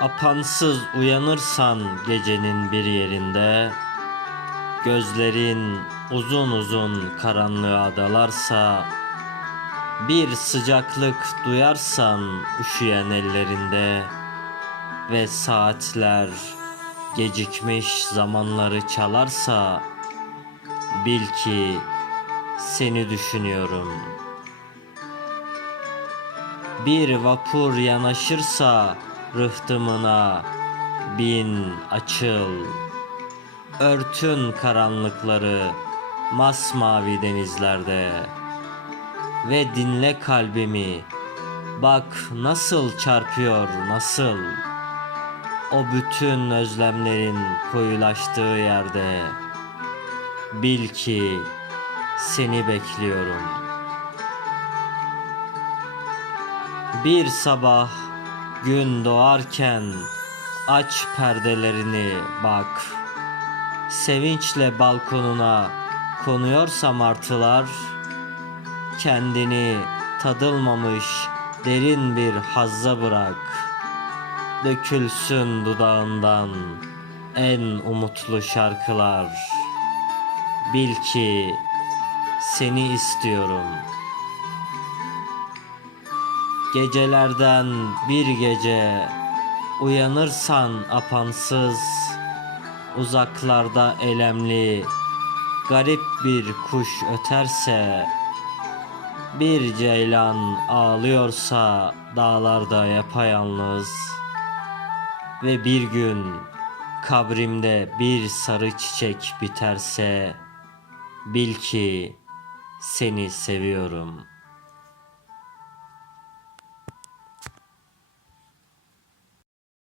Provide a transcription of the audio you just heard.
Apansız uyanırsan gecenin bir yerinde Gözlerin uzun uzun karanlığa dalarsa Bir sıcaklık duyarsan üşüyen ellerinde Ve saatler gecikmiş zamanları çalarsa Bil ki seni düşünüyorum. Bir vapur yanaşırsa rıhtımına bin açıl. Örtün karanlıkları masmavi denizlerde ve dinle kalbimi. Bak nasıl çarpıyor nasıl. O bütün özlemlerin koyulaştığı yerde. Bil ki seni bekliyorum. Bir sabah gün doğarken aç perdelerini bak. Sevinçle balkonuna konuyorsa martılar kendini tadılmamış derin bir hazza bırak. Dökülsün dudağından en umutlu şarkılar. Bil ki seni istiyorum. Gecelerden bir gece uyanırsan apansız uzaklarda elemli garip bir kuş öterse bir ceylan ağlıyorsa dağlarda yapayalnız ve bir gün kabrimde bir sarı çiçek biterse bil ki seni seviyorum.''